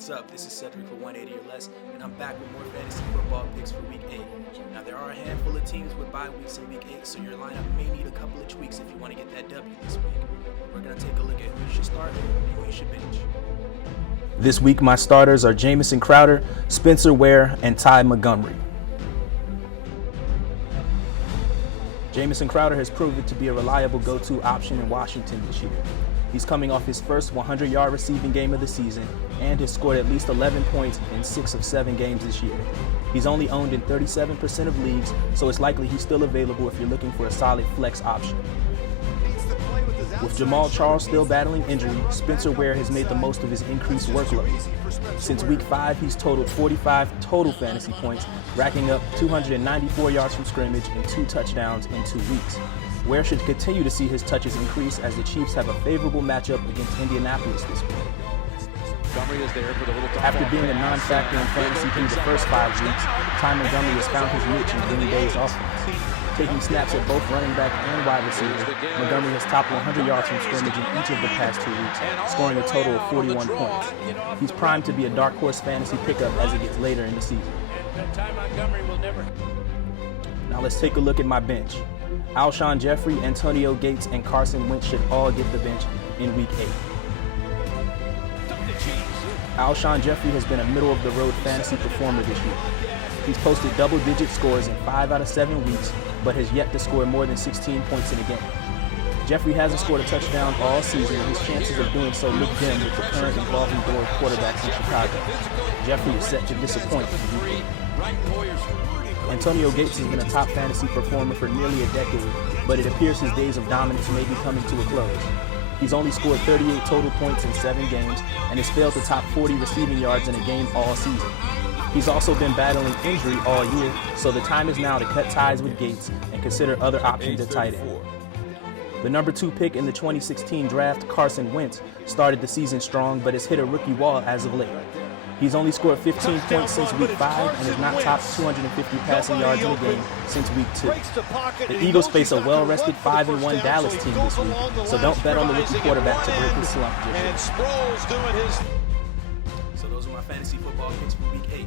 What's up? This is Cedric for 180 or Less, and I'm back with more fantasy football picks for Week 8. Now, there are a handful of teams with bye weeks in Week 8, so your lineup may need a couple of tweaks if you want to get that W this week. We're going to take a look at who you should start and who you should bench. This week, my starters are Jamison Crowder, Spencer Ware, and Ty Montgomery. Jamison Crowder has proven to be a reliable go-to option in Washington this year. He's coming off his first 100-yard receiving game of the season and has scored at least 11 points in 6 of 7 games this year. He's only owned in 37% of leagues, so it's likely he's still available if you're looking for a solid flex option. With Jamal Charles still battling injury, Spencer Ware has made the most of his increased workload. Since Week 5, he's totaled 45 total fantasy points, racking up 294 yards from scrimmage and 2 touchdowns in 2 weeks. Ware should continue to see his touches increase as the Chiefs have a favorable matchup against Indianapolis this week. After being a non-factor in fantasy through the first 5 weeks, Ty Montgomery has found his niche in Green Bay's offense. Taking snaps at both running back and wide receiver, Montgomery has topped 100 yards from scrimmage in each of the past 2 weeks, scoring a total of 41 points. He's primed to be a dark horse fantasy pickup as it gets later in the season. Now let's take a look at my bench. Alshon Jeffrey, Antonio Gates, and Carson Wentz should all get the bench in Week 8. Alshon Jeffrey has been a middle-of-the-road fantasy performer this year. He's posted double-digit scores in 5 out of 7 weeks, but has yet to score more than 16 points in a game. Jeffrey hasn't scored a touchdown all season, and his chances of doing so look dim with the current evolving door of quarterbacks in Chicago. Jeffrey is set to disappoint in Week 8. Antonio Gates has been a top fantasy performer for nearly a decade, but it appears his days of dominance may be coming to a close. He's only scored 38 total points in 7 games and has failed to top 40 receiving yards in a game all season. He's also been battling injury all year, so the time is now to cut ties with Gates and consider other options at tight end. The number 2 pick in the 2016 draft, Carson Wentz, started the season strong but has hit a rookie wall as of late. He's only scored 15 points since Week 5 and has not topped 250 passing yards in a game since Week 2. The Eagles face a well-rested 5-1 Dallas team this week, so don't bet on the rookie quarterback to break his slump this year. So those are my fantasy football picks for Week 8.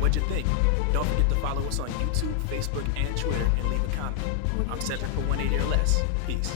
What'd you think? Don't forget to follow us on YouTube, Facebook, and Twitter, and leave a comment. I'm Cedric for 180 or Less. Peace.